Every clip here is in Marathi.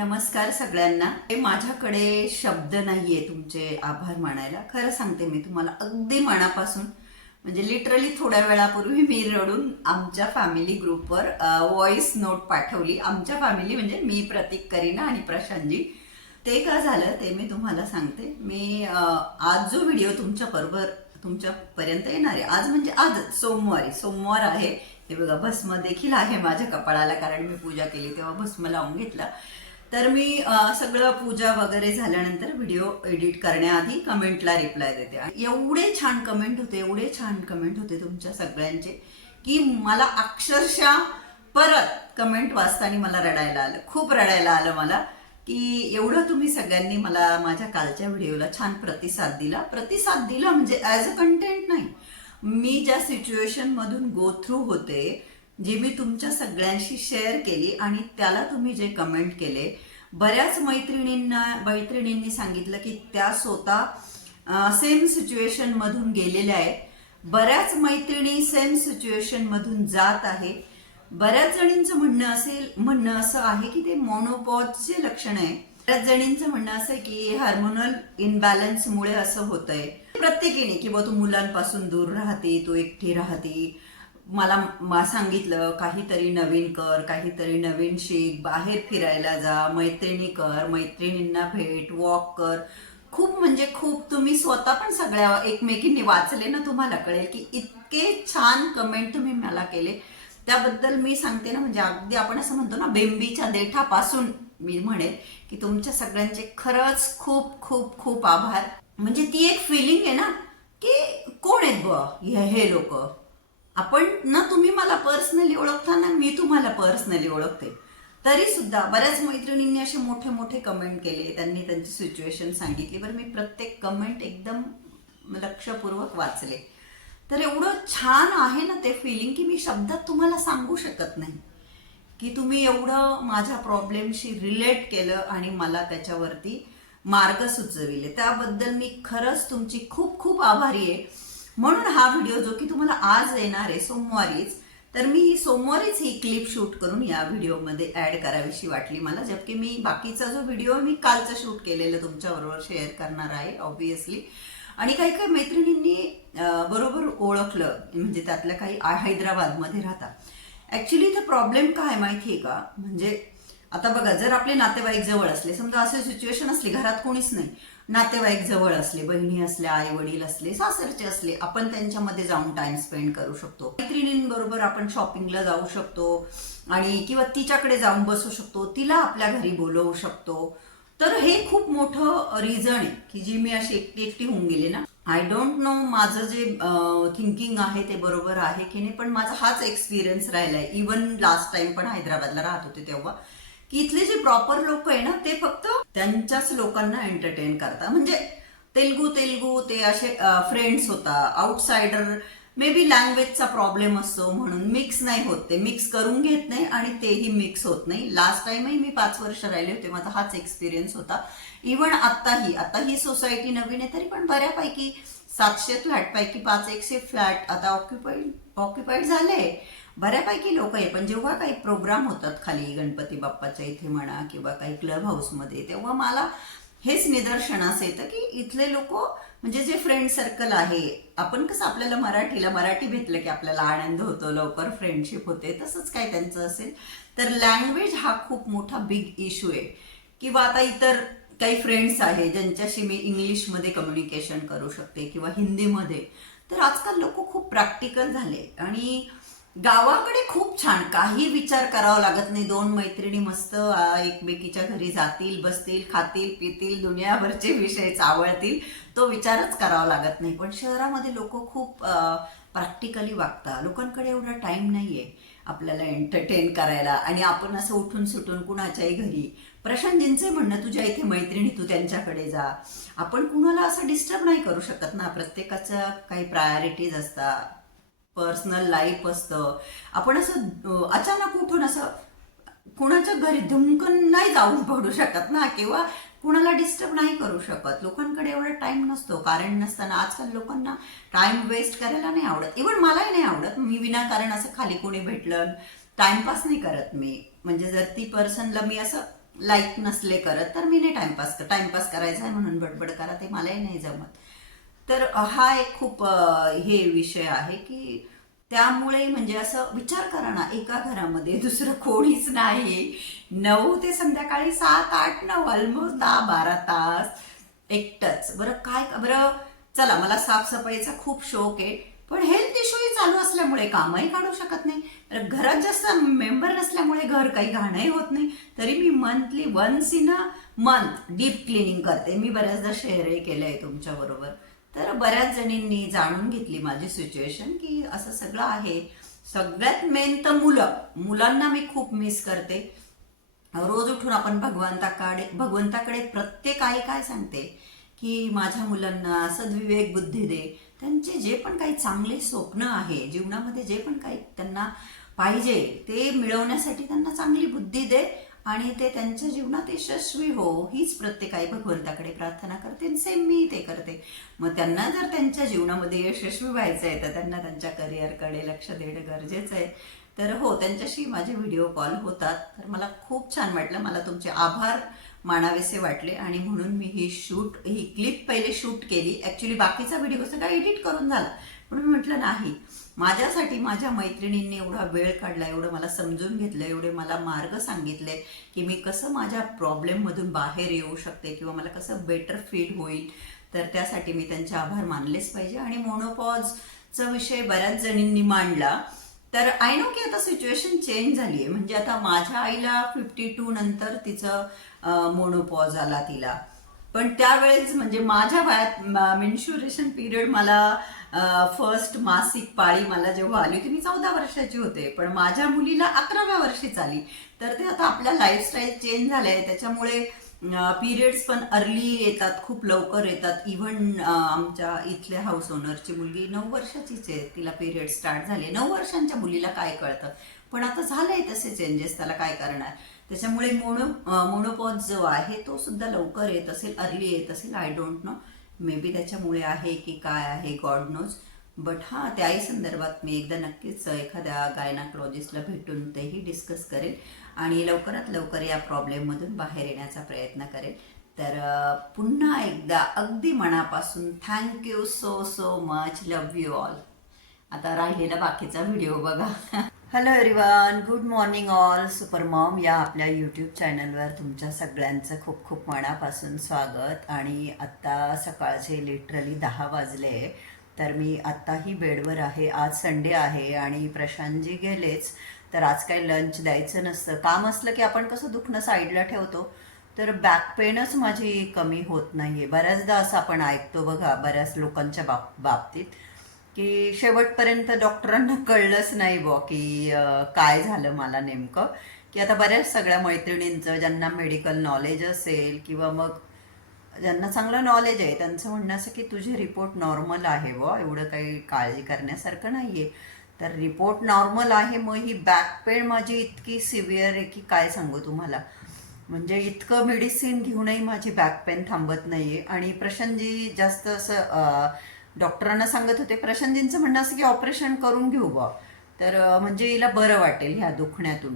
नमस्कार सगळ्यांना. हे माझ्याकडे शब्द नाहीये तुमचे आभार मानायला. खरं सांगते मी तुम्हाला अगदी मनापासून म्हणजे लिटरली थोड्या वेळापूर्वी मी रडून आमच्या फॅमिली ग्रुपवर व्हॉइस नोट पाठवली. आमच्या फॅमिली म्हणजे मी प्रतीक करीना आणि प्रशांतजी. ते का झालं ते मी तुम्हाला सांगते. मी आज जो व्हिडिओ तुमच्या बरोबर तुमच्यापर्यंत येणार आहे आज म्हणजे आजच सोमवारी. सोमवार आहे. हे बघा भस्म देखील आहे माझ्या कपाळाला कारण मी पूजा केली तेव्हा भस्म लावून घेतला. तर मी सगळं पूजा वगैरे झाल्यानंतर व्हिडिओ एडिट करण्याआधी कमेंटला रिप्लाय देते. आणि एवढे छान कमेंट होते एवढे छान कमेंट होते तुमच्या सगळ्यांचे की मला अक्षरशः परत कमेंट वाचताना मला रडायला आलं खूप रडायला आलं मला की एवढं तुम्ही सगळ्यांनी मला माझ्या कालच्या व्हिडिओला छान प्रतिसाद दिला. प्रतिसाद दिला म्हणजे ॲज अ कंटेंट नाही. मी ज्या सिच्युएशन मधून गो थ्रू होते जी मी तुमच्या सगळ्यांशी शेअर केली आणि त्याला तुम्ही जे कमेंट केले बऱ्याच मैत्रिणींना मैत्रिणींनी सांगितलं की त्या स्वतः सेम सिच्युएशन मधून गेलेल्या आहेत. बऱ्याच मैत्रिणी सेम सिच्युएशन मधून जात आहे. बऱ्याच जणींचं म्हणणं असेल म्हणणं असं आहे की ते मोनोपॉजचे लक्षण आहे. बऱ्याच जणींचं म्हणणं असं आहे की हार्मोनल इनबॅलन्समुळे असं होतंय. प्रत्येकीने की बा तू मुलांपासून दूर राहते तू एकटी राहते मला मा- सांगितलं काहीतरी नवीन कर काहीतरी नवीन शिक बाहेर फिरायला जा मैत्रिणी कर मैत्रिणींना भेट वॉक कर. खूप म्हणजे खूप तुम्ही स्वतः पण सगळ्या एकमेकींनी वाचले ना तुम्हाला कळेल की इतके छान कमेंट तुम्ही मला केले. त्याबद्दल मी सांगते ना म्हणजे अगदी आपण असं म्हणतो ना बेंबीच्या देठापासून. मी म्हणेल की तुमच्या सगळ्यांचे खरंच खूप खूप खूप आभार. म्हणजे ती एक फिलिंग आहे ना की कोण आहेत ब हे हे लोक? आपण ना तुम्ही मला पर्सनली ओळखता ना मी तुम्हाला पर्सनली ओळखते. तरी सुद्धा बऱ्याच मैत्रिणींनी असे मोठे मोठे कमेंट केले त्यांनी त्यांची सिच्युएशन सांगितली. बरं मी प्रत्येक कमेंट एकदम लक्षपूर्वक वाचले. तर एवढं छान आहे ना ते फिलिंग की मी शब्दात तुम्हाला सांगू शकत नाही. की तुम्ही एवढं माझ्या प्रॉब्लेमशी रिलेट केलं आणि मला त्याच्यावरती मार्ग सुचविले. त्याबद्दल मी खरंच तुमची खूप खूप आभारी आहे. म्हणून हा व्हिडिओ जो की तुम्हाला आज येणार आहे सोमवारीच तर मी ही सोमवारीच ही क्लिप शूट करून या व्हिडिओमध्ये ऍड करावीशी वाटली मला जबकि मी बाकीचा जो व्हिडिओ मी कालचा शूट केलेलं तुमच्याबरोबर शेअर करणार आहे ऑब्विसली आणि काही काही मैत्रिणींनी बरोबर ओळखलं म्हणजे त्यातल्या काही हैदराबादमध्ये राहतात. ऍक्च्युली इथं प्रॉब्लेम काय माहिती आहे का? म्हणजे आता बघा जर आपले नातेवाईक जवळ असले समजा असे सिच्युएशन असली घरात कोणीच नाही नातेवाईक जवळ असले बहिणी असल्या आई वडील असले सासरचे असले आपण त्यांच्यामध्ये जाऊन टाइम स्पेंड करू शकतो. मैत्रिणींबरोबर आपण शॉपिंगला जाऊ शकतो आणि किंवा तिच्याकडे जाऊन बसू शकतो तिला आपल्या घरी बोलवू शकतो. तर हे खूप मोठं रिझन आहे की जी मी अशी एकटी एकटी होऊन गेले ना. आय डोंट नो माझं जे थिंकिंग आहे ते बरोबर आहे की नाही पण माझा हाच एक्सपिरियन्स राहिला आहे इवन लास्ट टाइम पण हैदराबादला राहत होते तेव्हा. की इथले जे प्रॉपर लोक आहे ना ते फक्त त्यांच्याच लोकांना एंटरटेन करतात म्हणजे तेलगू तेलगू ते असे फ्रेंड्स होता आउटसाइडर मे बी लँग्वेजचा प्रॉब्लेम असतो म्हणून मिक्स नाही होत ते. मिक्स करून घेत नाही आणि तेही मिक्स होत नाही. लास्ट टाइमही मी पाच वर्ष राहिले होते माझा हाच एक्सपिरियन्स होता. इवन आत्ताही आता ही सोसायटी नवीन आहे तरी पण बऱ्यापैकी सातशे फ्लॅटपैकी पाच एकशे फ्लॅट आता ऑक्युपाईड ऑक्युपाईड झाले. बऱ्यापैकी लोक आहे पण जेव्हा काही प्रोग्राम होतात खाली गणपती बाप्पाच्या इथे म्हणा किंवा काही क्लब हाऊसमध्ये तेव्हा मला हेच निदर्शनास येतं की इथले लोक म्हणजे जे फ्रेंड सर्कल आहे आपण कसं आपल्याला मराठीला मराठी भेटलं की आपल्याला आनंद होतो लवकर फ्रेंडशिप होते तसंच काय त्यांचं असेल. तर लँग्वेज हा खूप मोठा बिग इश्यू आहे. किंवा आता इतर काही फ्रेंड्स आहे ज्यांच्याशी मी इंग्लिशमध्ये कम्युनिकेशन करू शकते किंवा हिंदीमध्ये. तर आजकाल लोक खूप प्रॅक्टिकल झाले आणि गावाकडे खूप छान. काही विचार करावा लागत नाही. दोन मैत्रिणी मस्त एकमेकीच्या घरी जातील बसतील खातील पितील दुनियाभरचे विषय चावळतील. तो विचारच करावा लागत नाही. पण शहरामध्ये लोक खूप प्रॅक्टिकली वागतात. लोकांकडे एवढा टाइम नाहीये आपल्याला एंटरटेन करायला. आणि आपण असं उठून सुटून कुणाच्याही घरी प्रशांतजींचे म्हणणं तुझ्या इथे मैत्रिणी तू त्यांच्याकडे जा. आपण कुणाला असं डिस्टर्ब नाही करू शकत ना. प्रत्येकाच्या काही प्रायोरिटीज असतात. पर्सनल लाईफ असतं. आपण असं अचानक उठून असं कुणाच्या घरी धुमकन नाही जाऊन पडू शकत ना. किंवा कुणाला डिस्टर्ब नाही करू शकत. लोकांकडे एवढा टाइम नसतो. कारण नसताना आजकाल लोकांना टाइम वेस्ट करायला नाही आवडत. इव्हन मलाही नाही आवडत. मी विनाकारण असं खाली कोणी भेटलं टाइमपास नाही करत मी. म्हणजे जर ती पर्सनला मी असं लाईक नसले करत तर मी नाही टाइमपास कर टाइमपास करायचा आहे म्हणून बडबड करा ते मलाही नाही जमत. तर हा एक खूप हे विषय आहे की त्यामुळे म्हणजे असं विचार करा ना एका घरामध्ये दुसरं कोणीच नाही. नऊ ते संध्याकाळी सात आठ नऊ ऑलमोस्ट दहा बारा तास एकटंच. बरं काय बरं चला मला साफसफाईचा खूप शौक आहे. पण हेल्थ इश्यूही चालू असल्यामुळे कामही काढू शकत नाही. तर घरात जास्त मेंबर नसल्यामुळे घर काही घाणही होत नाही. तरी मी monthly once in a month deep cleaning करते. मी बऱ्याचदा शेअरही केलं आहे तुमच्याबरोबर तर बऱ्याच जणींनी जाणून घेतली माझी सिच्युएशन की असं सगळं आहे. सगळ्यात मेन तर मुलं. मुलांना मी खूप मिस करते. रोज उठून आपण भगवंताकडे भगवंताकडे प्रत्येक आई काय सांगते? की माझ्या मुलांना सद्विवेक बुद्धी दे. त्यांचे जे पण काही चांगले स्वप्न आहे जीवनामध्ये जे पण काही त्यांना पाहिजे ते मिळवण्यासाठी त्यांना चांगली बुद्धी दे आणि ते त्यांच्या जीवनात यशस्वी हो हीच प्रत्येक आई भगवंताकडे प्रार्थना करते सेम मी ते करते. मग त्यांना जर त्यांच्या जीवनामध्ये यशस्वी व्हायचं आहे तर त्यांना त्यांच्या करिअरकडे लक्ष देणं गरजेचं आहे. तर हो त्यांच्याशी माझे व्हिडिओ कॉल होतात. तर मला खूप छान वाटलं. मला तुमचे आभार. मानावेसे वाटले आणि म्हणून मी ही शूट ही क्लिप पहिले शूट केली. ॲक्च्युली बाकीचा व्हिडिओ सगळा एडिट करून झाला? म्हणून मी म्हटलं नाही. माझ्यासाठी माझ्या मैत्रिणींनी एवढा वेळ काढला एवढं मला समजून घेतलं एवढे मला मार्ग सांगितले की मी कसं माझ्या प्रॉब्लेममधून बाहेर येऊ शकते किंवा मला कसं बेटर फील होईल. तर त्यासाठी मी त्यांचे आभार मानलेच पाहिजे. आणि मोनोपॉजचा विषय बऱ्याच जणींनी मांडला. तर आय नो की आता सिच्युएशन चेंज झाली आहे म्हणजे आता माझ्या आईला फिफ्टी टू नंतर तिचं मोनोपॉज आला तिला. पण त्यावेळेस म्हणजे माझ्या वयात मेन्शुरेशन पिरियड मला फर्स्ट मासिक पाळी मला जेव्हा आली होती मी चौदा वर्षाची होते. पण माझ्या मुलीला अकराव्या वर्षीच आली. तर ते आता आपल्या लाईफस्टाईल चेंज झालं आहे त्याच्यामुळे पिरियड्स पण अर्ली येतात खूप लवकर येतात. इव्हन आमच्या इथल्या हाऊस ओनरची मुलगी नऊ वर्षाचीच आहे. तिला पिरियड स्टार्ट झाले. नऊ वर्षांच्या मुलीला काय कळतं? पण आता झालंय तसे चेंजेस त्याला काय करणार? त्याच्यामुळे मोनो मोनोपॉज जो आहे तो सुद्धा लवकर येत असेल अर्ली येत असेल. I don't know maybe त्याच्यामुळे आहे की काय आहे गॉड नोज बट हां त्याही संदर्भात मी एकदा नक्कीच एखाद्या गायनाकोलॉजिस्टला भेटून तेही डिस्कस करेल आणि लवकरात लवकर या प्रॉब्लेममधून बाहेर येण्याचा प्रयत्न करेल. तर पुन्हा एकदा अगदी मनापासून thank you so so much love you all आता राहिलेला बाकीचा व्हिडिओ बघा. Hello everyone good morning all super mom या आपल्या यूट्यूब चॅनलवर तुमच्या सगळ्यांचं खूप खूप मनापासून स्वागत. आणि आत्ता सकाळचे लिटरली दहा वाजले. तर मी आत्ताही बेडवर आहे. आज संडे आहे आणि प्रशांतजी गेलेच. तर आज काही लंच द्यायचं नसतं. काम असलं की आपण कसं दुखणं साईडला ठेवतो तर बॅक पेनच माझी कमी होत नाहीये. बऱ्याचदा असं आपण ऐकतो बघा बऱ्याच लोकांच्या बाब बाबतीत की शेवटपर्यंत डॉक्टरांना कळलंच नाही बुवा की काय झालं मला नेमकं. की आता बऱ्याच सगळ्या मैत्रिणींचं ज्यांना मेडिकल नॉलेज असेल किंवा मग ज्यांना चांगलं नॉलेज आहे त्यांचं म्हणणं असं की तुझे रिपोर्ट नॉर्मल आहे बुवा एवढं काही काळजी करण्यासारखं नाही आहे तर रिपोर्ट नॉर्मल आहे मग ही बॅक पेन माझी इतकी सिव्हिअर आहे की काय सांगू तुम्हाला. म्हणजे इतकं मेडिसिन घेऊनही माझी बॅक पेन थांबत नाही आहे आणि प्रशांतजी जास्त असं डॉक्टरांना सांगत होते प्रशांतजींचं म्हणणं असं की ऑपरेशन करून घेऊ बा तर म्हणजे हिला बरं वाटेल ह्या दुखण्यातून.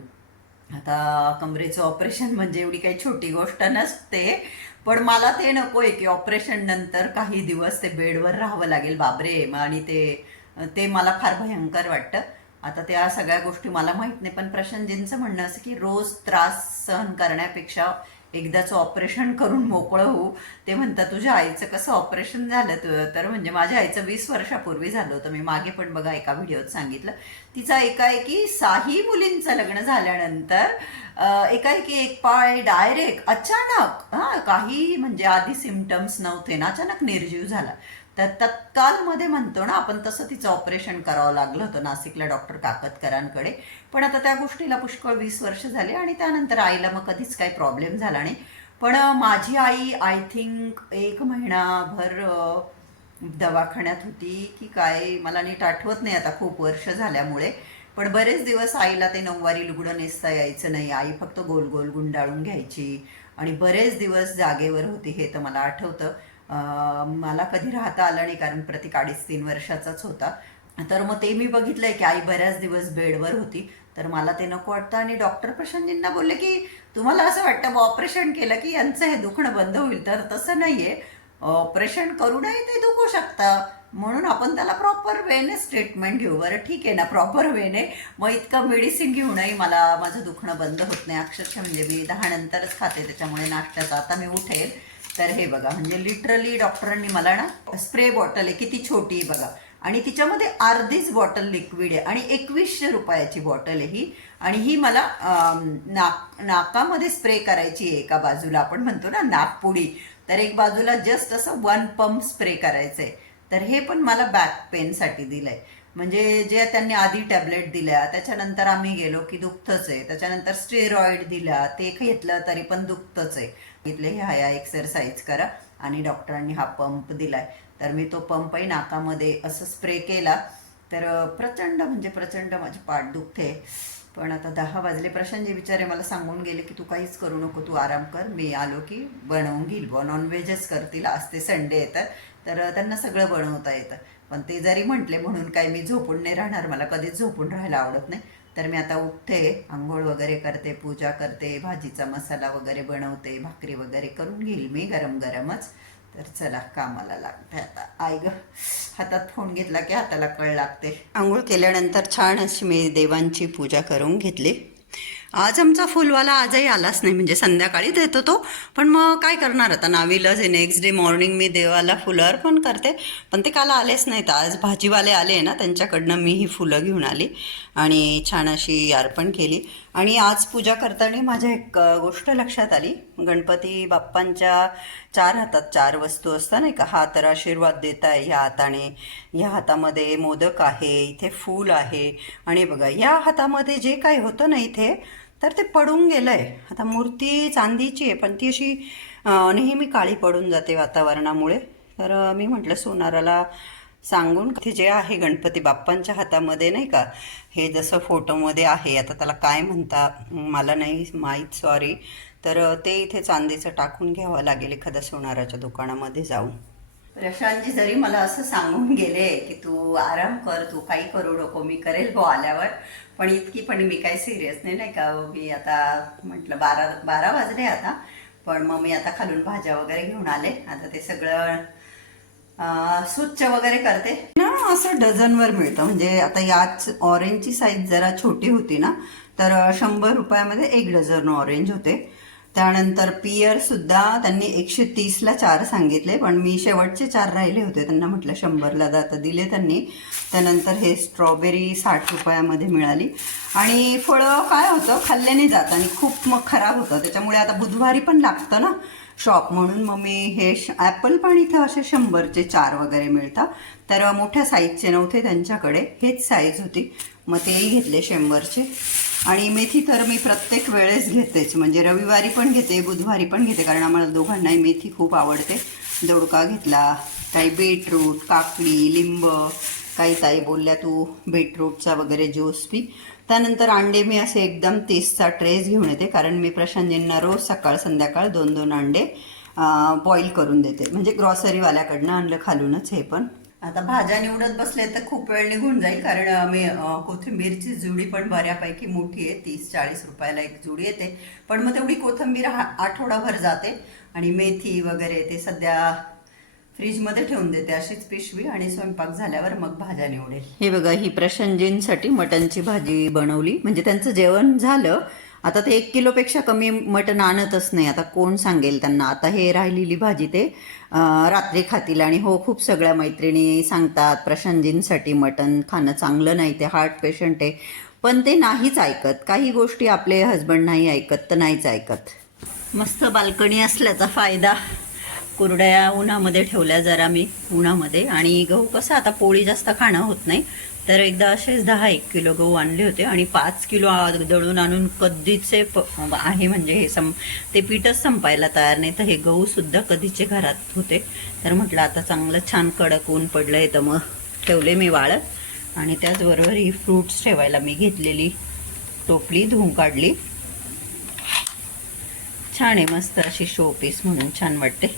आता कमरेचं ऑपरेशन म्हणजे एवढी काही छोटी गोष्ट नसते. पण मला ते नको आहे की ऑपरेशन नंतर काही दिवस ते बेडवर राहावं लागेल. बाबरे आणि ते ते मला फार भयंकर वाटतं. आता त्या सगळ्या गोष्टी मला माहीत नाही पण प्रशांतजींचं म्हणणं असं की रोज त्रास सहन करण्यापेक्षा एकदाचं ऑपरेशन करून मोकळं होऊ. ते म्हणतात तुझ्या आईचं कसं ऑपरेशन झालं तुझं तर म्हणजे माझ्या आईचं वीस वर्षापूर्वी झालं होतं. मी मागे पण बघा एका व्हिडिओत सांगितलं. तिचा एकाएकी साही मुलींचं लग्न झाल्यानंतर एकाएकी एक पाय डायरेक्ट अचानक हा काही म्हणजे आधी सिमटम्स नव्हते ना अचानक निर्जीव झाला. तर तत्कालमध्ये म्हणतो ना आपण तसं तिचं ऑपरेशन करावं लागलं होतं नाशिकला डॉक्टर काकतकरांकडे. पण आता त्या गोष्टीला पुष्कळ वीस वर्ष झाले आणि त्यानंतर आईला मग कधीच काही प्रॉब्लेम झाला नाही. पण माझी आई आय थिंक एक महिनाभर दवाखान्यात होती की काय मला नीट आठवत नाही आता खूप वर्ष झाल्यामुळे. पण बरेच दिवस आईला ते नऊवारी लुगडं नेसता यायचं नाही. आई फक्त गोल गोल गुंडाळून घ्यायची. आणि बरेच दिवस जागेवर होती हे तर मला आठवतं. मला कधी राहता आलं नाही कारण प्रतीक अडीच तीन वर्षाचाच होता. तर मग ते मी बघितलंय की आई बऱ्याच दिवस बेडवर होती. तर मला ते नको वाटतं आणि डॉक्टर प्रशांतजींना बोलले की तुम्हाला असं वाटतं ऑपरेशन केलं की यांचं हे दुखणं बंद होईल? तर तसं नाही आहे ऑपरेशन करूनही ते दुखू शकतं. म्हणून आपण त्याला प्रॉपर वेनेच ट्रीटमेंट घेऊ. बरं ठीक आहे ना प्रॉपर वेने. मग इतकं मेडिसिन घेऊनही मला माझं दुखणं बंद होत नाही. अक्षरशः म्हणजे मी दहा नंतरच खाते त्याच्यामुळे नाश्त्याचा आता मी उठेल. तर हे बघा म्हणजे लिटरली डॉक्टरांनी मला ना स्प्रे बॉटल आहे किती छोटी आहे बघा. आणि तिच्यामध्ये अर्धीच बॉटल लिक्विड आहे आणि एकवीसशे रुपयाची बॉटल आहे ही. आणि ही मला नाक नाकामध्ये स्प्रे करायची आहे एका बाजूला. आपण म्हणतो ना नाकपुडी तर एक बाजूला जस्ट असं वन पंप स्प्रे करायचं आहे तर हे पण मला बॅक पेनसाठी दिलं आहे म्हणजे जे त्यांनी आधी टॅबलेट दिल्या त्याच्यानंतर आम्ही गेलो की दुखतच आहे. त्याच्यानंतर स्टेरॉइड दिला ते घेतलं तरी पण दुखतच आहे. सांगितले ह्या या एक्सरसाइज करा. आणि डॉक्टरांनी हा पंप दिलाय. तर मी तो पंपही नाकामध्ये असं स्प्रे केला. तर प्रचंड म्हणजे प्रचंड माझी पाठ दुखते. पण आता दहा वाजले. प्रशांतजी बिचारे मला सांगून गेले की तू काहीच करू नको तू आराम कर. मी आलो की बनवून घेईल ब नॉनव्हेजच करतील. आज ते संडे येतात. तर त्यांना सगळं बनवता येतं. पण ते जरी म्हटले म्हणून काय मी झोपून नाही राहणार. मला कधीच झोपून राहायला आवडत नाही. तर मी आता उठते आंघोळ वगैरे करते पूजा करते भाजीचा मसाला वगैरे बनवते भाकरी वगैरे करून घेईल मी गरम गरमच तर चला कामाला लागते आता. आय ग हातात फोन घेतला की हाताला कळ लागते. आंघोळ केल्यानंतर छान अशी मी देवांची पूजा करून घेतली. आज आमचा फुलवाला आजही आलाच नाही म्हणजे संध्याकाळी देतो तो. पण मग काय करणार आता? नावीलाच आहे नेक्स्ट डे मॉर्निंग मी देवाला फुलं अर्पण करते. पण ते काल आलेच नाहीत. आज भाजीवाले आले ना त्यांच्याकडनं मी ही फुलं घेऊन आली. आणि छान अशी अर्पण केली. आणि आज पूजा करताना माझ्या एक गोष्ट लक्षात आली. गणपती बाप्पांच्या चार हातात चार वस्तू असतात नाही का? हा तर आशीर्वाद देत आहे ह्या हाताने ह्या हातामध्ये मोदक आहे इथे फूल आहे. आणि बघा या हातामध्ये जे काही होतं ना इथे तर ते पडून गेलं आहे आता मूर्ती चांदीची आहे पण ती अशी नेहमी काळी पडून जाते वातावरणामुळे. तर मी म्हटलं सोनाराला सांगून ते जे आहे गणपती बाप्पांच्या हातामध्ये नाही का? हे जसं फोटोमध्ये आहे आता त्याला काय म्हणता मला नाही माहीत सॉरी तर ते इथे चांदीचं टाकून घ्यावं लागेल एखाद्या सोनाराच्या दुकानामध्ये जाऊन. प्रशांतजी जरी मला असं सांगून गेले की तू आराम कर तू काही करू नको मी करेल बो आल्यावर पण इतकी पण मी काही सिरियस नाही नाही का? मी आता म्हटलं बारा बारा वाजले आता पण मग मी आता खालून भाज्या वगैरे घेऊन आले. आता ते सगळं स्वच्छ वगैरे करते? ना असं डझनवर मिळतं. म्हणजे आता याच ऑरेंजची साईज जरा छोटी होती ना तर शंभर रुपयामध्ये एक डझन ऑरेंज होते. त्यानंतर पियर सुद्धा त्यांनी एकशे तीसला चार सांगितले पण मी शेवटचे चार राहिले होते. त्यांना म्हटलं शंभरला दा आता दिले त्यांनी. त्यानंतर हे स्ट्रॉबेरी साठ रुपयामध्ये मिळाली. आणि फळं काय होतं खाल्ल्याने जात आणि खूप मग खराब होतं. त्याच्यामुळे आता बुधवारी पण लागतं ना. शॉप म्हणून मग मी हे ॲपल पण इथं असे शंभरचे चार वगैरे मिळतात. तर मोठ्या साईजचे नव्हते त्यांच्याकडे. हेच साईज होती. मग तेही घेतले शंभरचे. आणि मेथी तर मी प्रत्येक वेळेस घेतेच. म्हणजे रविवारी पण घेते बुधवारी पण घेते. कारण आम्हाला दोघांनाही मेथी खूप आवडते. दोडका घेतला काही बीटरूट काकडी लिंब काही ताई बोलल्या तू बीटरूटचा वगैरे ज्यूस पी. त्यानंतर अंडे मी असे एकदम तीसचा ट्रेस घेऊन येते. कारण मी प्रशांतजींना रोज सकाळ संध्याकाळ दोन दोन अंडे बॉईल करून देते. म्हणजे ग्रॉसरीवाल्याकडनं आणलं खालूनच हे पण. आता भाज्या निवडत बसले तर खूप वेळ निघून जाईल. कारण मी कोथिंबीरची जुडी पण बऱ्यापैकी मोठी आहे. तीस चाळीस रुपयाला एक जुडी येते. पण मग तेवढी कोथिंबीर हा- आठवडाभर जाते. आणि मेथी वगैरे ते सध्या फ्रीजमध्ये ठेवून देते. अशीच पिशवी आणि स्वयंपाक झाल्यावर मग भाज्या निवडेल. हे बघा ही प्रशंजींसाठी मटनची भाजी बनवली. म्हणजे त्यांचं जेवण झालं. आता ते एक किलोपेक्षा कमी मटण आणतच नाही. आता कोण सांगेल त्यांना? आता हे राहिलेली भाजी ते रात्री खातील. आणि हो खूप सगळ्या मैत्रिणी सांगतात प्रशांतजींसाठी मटण खाणं चांगलं नाही. ते हार्ट पेशंट आहे. पण ते नाहीच ऐकत. काही गोष्टी आपले हजबंड नाही ऐकत तर नाहीच ऐकत. मस्त बाल्कनी असल्याचा फायदा. कुरड्या उन्हामध्ये ठेवल्या जरा मी उन्हामध्ये. आणि गहू कसं आता पोळी जास्त खाणं होत नाही. तर एकदा असेच दहा एक किलो गहू आणले होते आणि पाच किलो दळून आणून कधीचे प आहे म्हणजे हे सं ते पीठच संपायला तयार नाही. तर हे गहूसुद्धा कधीचे घरात होते. तर म्हटलं आता चांगलं छान कडक ऊन पडलं आहे तर मग ठेवले मी वाळत आणि त्याचबरोबर ही फ्रूट्स ठेवायला मी घेतलेली टोपली धुवून काढली. छान आहे मस्त अशी शो पीस म्हणून छान वाटते.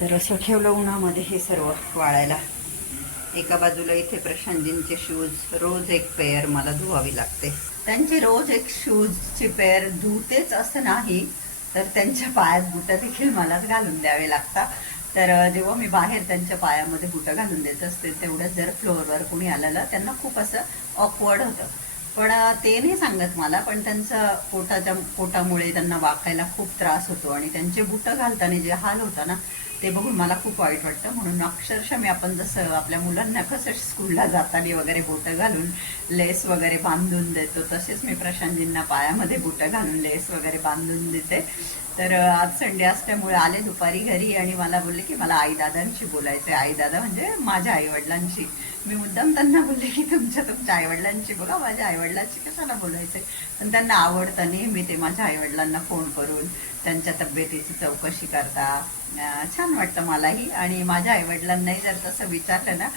तर असं ठेवलं उन्हामध्ये हे सर्व वाळायला. एका बाजूला इथे प्रशांतजींचे शूज रोज एक पेअर मला धुवावी लागते. त्यांचे रोज एक शूजची पेअर धुतेच असं नाही तर त्यांच्या पायात बुटं देखील मलाच घालून द्यावे लागतात. तर जेव्हा मी बाहेर त्यांच्या पायामध्ये बुटं घालून देत असते तेवढं जर फ्लोअरवर कोणी आलेलं त्यांना खूप असं ऑकवर्ड होतं. पण ते नाही सांगत मला पण त्यांचं पोटाच्या पोटामुळे त्यांना वाकायला खूप त्रास होतो आणि त्यांचे बुटं घालताना जे हाल होता ना ते बघून मला खूप वाईट वाटतं. म्हणून अक्षरशः मी आपण जसं आपल्या मुलांना कसं स्कूलला जाताना वगैरे बुटं घालून लेस वगैरे बांधून देतो तसेच मी प्रशांतजींना पायामध्ये बुटं घालून लेस वगैरे बांधून देते. तर आज संडे असल्यामुळे आले दुपारी घरी आणि मला बोलले की मला आई दादांशी बोलायचं आई दादा म्हणजे माझ्या आईवडिलांशी. मी मुद्दाम त्यांना बोलले की तुमच्या तुमच्या आईवडिलांशी बघा माझ्या आईवडिलांशी कशाला बोलायचंय पण त्यांना आवडतं नेहमी ते माझ्या आईवडिलांना फोन करून त्यांच्या तब्येतीची चौकशी करता. छान वाटतं मलाही. आणि माझ्या आईवडिलांनाही जर तसं विचारलं ना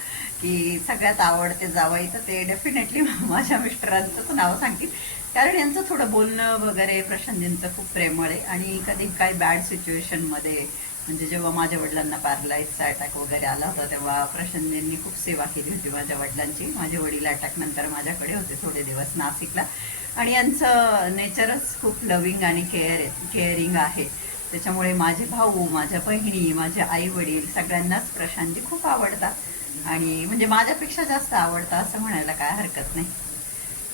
की सगळ्यात आवडते जावई तर ते डेफिनेटली माझ्या मिस्टरांचंच नाव सांगतील. कारण यांचं थोडं बोलणं वगैरे प्रशांतींचं खूप प्रेमळ आहे. आणि कधी काही बॅड सिच्युएशनमध्ये म्हणजे जेव्हा माझ्या वडिलांना पॅरलाईजचा अटॅक वगैरे आला होता तेव्हा प्रशांतजींनी खूप सेवा केली होती माझ्या वडिलांची. माझे वडील अटॅक नंतर माझ्याकडे होते थोडे दिवस नाशिकला. आणि यांचं नेचरच खूप लविंग आणि केअर केअरिंग आहे. त्याच्यामुळे माझे भाऊ माझ्या बहिणी माझे आई वडील सगळ्यांनाच प्रशांतजी खूप आवडतात. आणि म्हणजे माझ्यापेक्षा जास्त आवडतात असं म्हणायला काय हरकत नाही.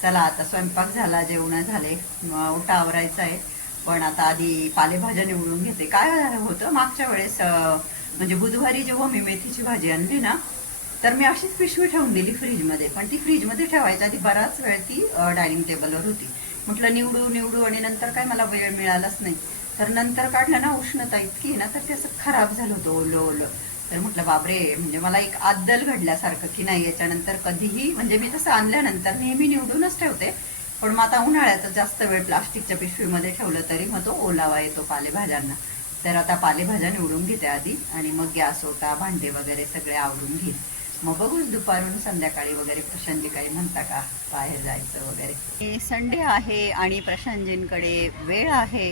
चला आता स्वयंपाक झाला जेवण झाले. उठा आवरायचं आहे. पण आता आधी पालेभाज्या निवडून घेते. काय झालं होतं? मागच्या वेळेस म्हणजे बुधवारी जेव्हा मी मेथीची भाजी आणली ना तर मी अशीच पिशवी ठेवून दिली फ्रीजमध्ये. पण ती फ्रीजमध्ये ठेवायची आधी बराच वेळ ती डायनिंग टेबलवर होती. म्हटलं निवडू निवडू आणि नंतर काय मला वेळ मिळालाच नाही. तर नंतर काढलं ना उष्णता इतकी ना तर ते असं खराब झालं होतं ओलं ओलं. तर म्हटलं बापरे म्हणजे मला एक आदल घडल्यासारखं की नाही? याच्यानंतर कधीही म्हणजे मी तसं आणल्यानंतर नेहमी निवडूनच ठेवते. पण मग आता उन्हाळ्याचा जास्त वेळ प्लास्टिकच्या पिशवीमध्ये ठेवलं तरी मग तो ओलावा येतो पालेभाज्यांना. तर आता पालेभाज्या निवडून घेते आधी आणि मग गॅस होता भांडे वगैरे सगळे आवडून घेईल मग बघूच दुपारून संध्याकाळी वगैरे प्रशांतजी काही म्हणता का? बाहेर जायचं वगैरे. संडे आहे आणि प्रशांतजींकडे वेळ आहे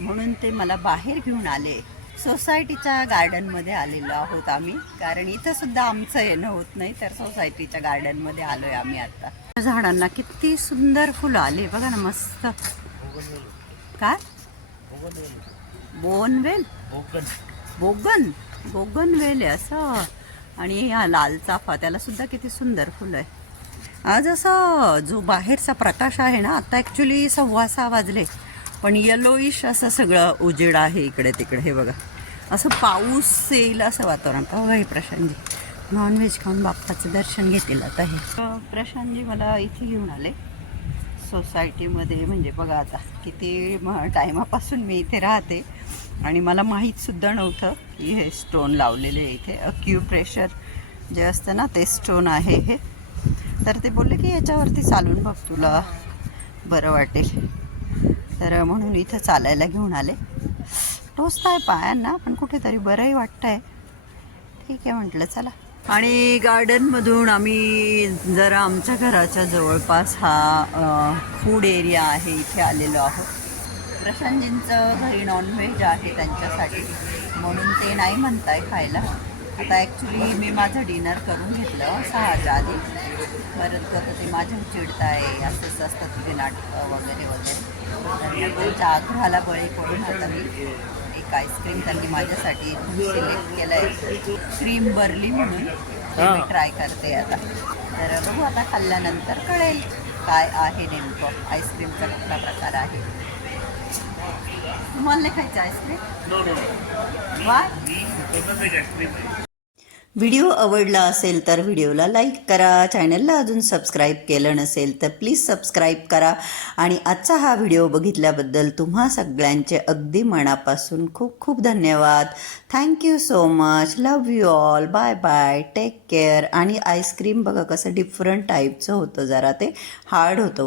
म्हणून ते मला बाहेर घेऊन आले. सोसायटीच्या गार्डनमध्ये आलेलो आहोत आम्ही. कारण इथं सुद्धा आमचं येणं होत नाही तर सोसायटीच्या गार्डनमध्ये आलोय आम्ही आता. झाडांना किती सुंदर फुलं आले. बघा ना मस्त. काय? बोनवेल? बोगन. बोगन बोगनवेल आहे असं. आणि हा लाल चाफा त्याला सुद्धा किती सुंदर फुलं आहे. आज असं जो बाहेरचा प्रकाश आहे ना आता ॲक्च्युली सव्वा सहा वाजले. पण येलोईश असं सगळं उजेड आहे इकडे तिकडे हे बघा. असं पाऊस येईल असं वातावरण. का बघा हे प्रशांतजी. नॉनव्हेज खाऊन बाप्पाचं दर्शन घेतील आता हे. प्रशांतजी मला इथे घेऊन आले. सोसायटीमध्ये म्हणजे बघा आता किती म टायमापासून मी इथे राहते. आणि मला माहीतसुद्धा नव्हतं की हे स्टोन लावलेले इथे. अक्युप्रेशर जे असतं ना ते स्टोन आहे हे. तर ते बोलले की याच्यावरती चालून बघ तुला. बरं वाटेल. तर म्हणून इथं चालायला घेऊन आले. टोचत आहे पायांना पण कुठेतरी बरंही वाटतंय. ठीक आहे म्हटलं चला. आणि गार्डनमधून आम्ही जरा आमच्या घराच्या जवळपास हा फूड एरिया आहे इथे आलेलो आहोत. प्रशांतजींचं घरी नॉनव्हेज आहे त्यांच्यासाठी. म्हणून ते नाही म्हणताय खायला. आता ॲक्च्युली मी माझं डिनर करून घेतलं सहाच्या आधी. परत कसं ते माझ्या चिडताय असंच असतात तुझे नाटकं वगैरे वगैरे. तर आग्रहाला बळी पडून आता मी एक आईस्क्रीम त्यांनी माझ्यासाठी सिलेक्ट केलं आहे क्रीम बर्ली म्हणून. ते मी ट्राय करते आता. तर बघू आता खाल्ल्यानंतर कळेल काय आहे नेमकं. आईस्क्रीमचा कुठला प्रकार आहे. तुम्हाला नाही खायचं आईस्क्रीम? वा व्हिडिओ आवडला असेल तर व्हिडिओला लाईक करा चॅनलला अजून सबस्क्राईब केलं नसेल तर प्लीज सबस्क्राईब करा. आणि आजचा हा व्हिडिओ बघितल्याबद्दल तुम्हा सगळ्यांचे अगदी मनापासून खूप खूप धन्यवाद. Thank you so much love you all bye bye take care आणि आईस्क्रीम बघा कसं डिफरंट टाईपचं होतं जरा ते. हार्ड होतं.